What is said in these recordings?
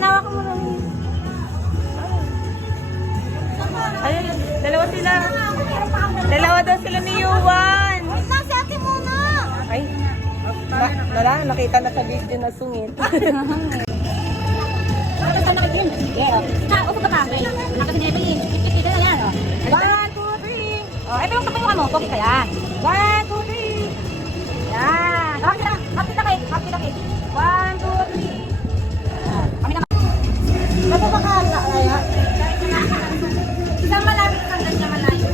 Nawa ko muna. Ayun, dalawa sila. Dalawa daw sila ni Yuan. Wait lang, si ate muna. Ay, wala, nakita na sa video na sungit. Bakit ka nakikita? Yeah. Upo ka pa. Nakakasinabi niya. Ipit-ipit na yan. 1, 2, 3. Oh, ito yung kapayuhan mo. Pogi ka yan. 1, 2, 3. Yan. Happy na kayo. 1, 2, 3. Kami naman. Ba't ba ka kaya? Isang malapit ka ganyan malayo.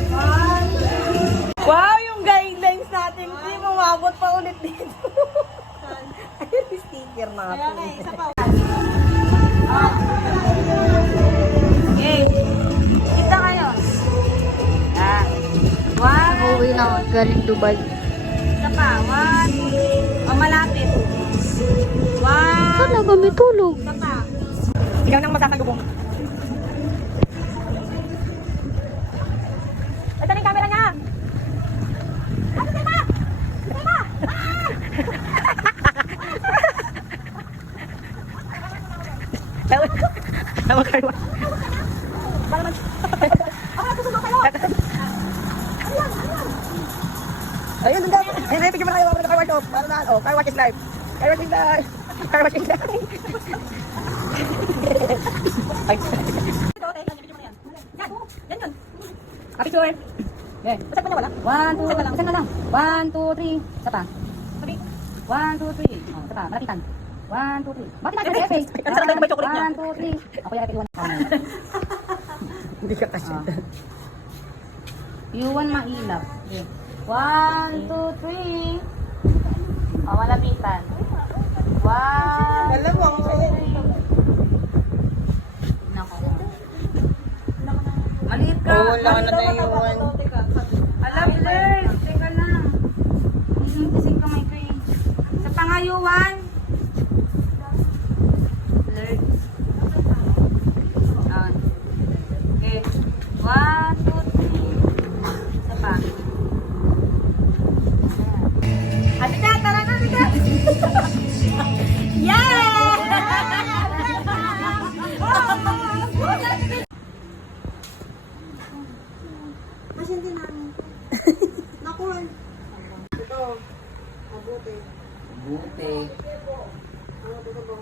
Wow, yung guidelines natin, hindi mumabot pa ulit dito. Ayun, yung sticker natin. Isa pa. Okay, kita kayo. Ah, one. Uwi na ako, galing Dubai. Isa pa, one. O, malapit. One. Talaga may tulog. Isa pa. Ikaw nang masasalubong. Ito na yung camera niya. Ano tayo ba? Tayo ba? Tawa kayo. Para man. Ako nasusunod kayo. Ayun, doon daw. Ayun, picture mo na kayo. Ako na car wash off. Para na, oh, car wash is live. Car wash is live. Car wash is live. Ay. Picture. Okay. Saan pa niya wala? 1, 2, saan na lang? 1, 2, 3. Isa pa. Sabi. 1, 2, 3. Oh, isa pa. Malapitan. 1, 2, 3. Bakit natin sa epe? 1, 2, 3. Ako yung epe 1. Hindi ka kasi. Yuan mailap. 1, 2, 3. O, malapitan. 1, Alam mo, ang saya. Nako. Maliit ka. Oo, wala na na yung Alam, Blurs. Teka lang. Ising kamay ko eh. Sa pangayuan. Blurs. Okay. 1, 2, 3. Isa pa. Ate ka, tara na, ate ka. Yeah! Asan din namin? Nakuha. Ito. Mabuti. Buti. Ano ito ba?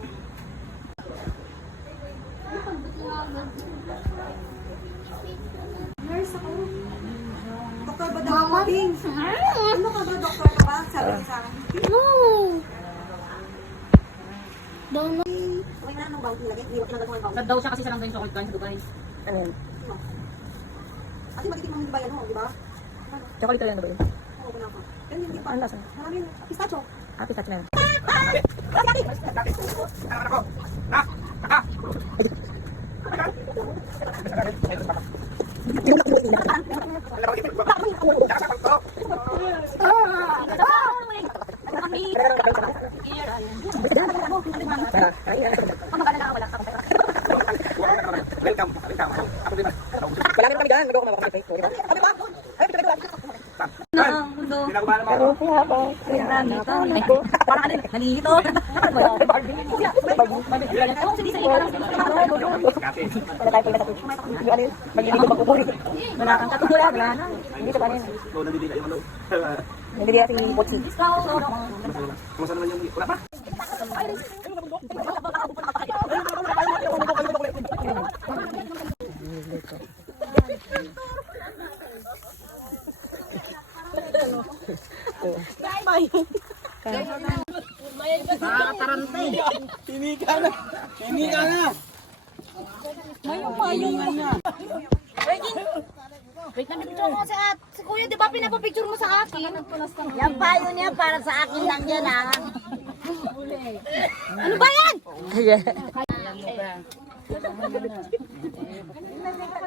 Nurse ako. Doktor ba daw ako? Ano ka ba? Doktor ka ba? Sabi niya sa akin. No. Don't know. Okay na, anong bawang nilagay? Hindi mo tinanggal mo ang bawang. Sad daw siya kasi sarang yung chocolate corn sa Dubai. Ano yun? Kasi matitikman mo yung bayan mo, di ba? Chocolate yan na ba yun? Oo, wala ka. Ganyan, hindi pa. Ano lasa? Marami yung pistachio. Ah, pistachio na yun. Welcome. Ako din. Wala kami dyan. Mag-ako na kami. Sorry ba? Kami ba? Ay, pito lang. Ginagawa naman. Pero siya ba? Ay ko. Parang ano, nalilito. Ewan, sige, sige, parang Wala tayo pala sa puso. Hindi alin. Magliligo ba kupuri? wala kang katulad. Wala na. Hindi sa panin. So, nandito yung ano. Hindi rin ating pochi. Kumusta naman yung... Wala pa? Hindi ka na. Wait, nandito mo si Kuya, di ba pinapapicture mo sa akin? Yan payo niya para sa akin lang yan, ha? Ano ba yan?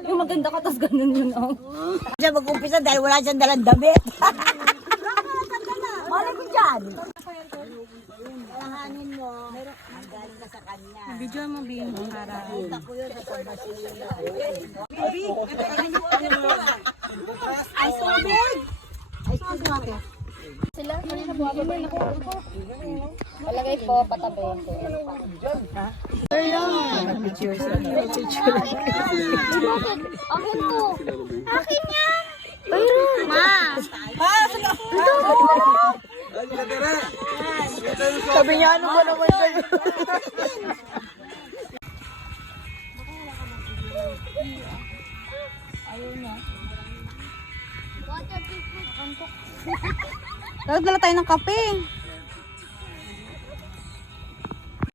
Yung maganda ka, tas ganun yun, oh. Siya mag-umpisa dahil wala siyang dalang damit. Malay ko dyan. Kahanin mo, ang galing ka sa kanya. Video mo, Bing. Para. Kita ko yun sa pharmacy. Ice tubig! Ice tubig natin. Palagay po, patabi. Akin to. Akin yan. Ma. Sabi niya, ano ba naman sa'yo? Dala tayo ng kape.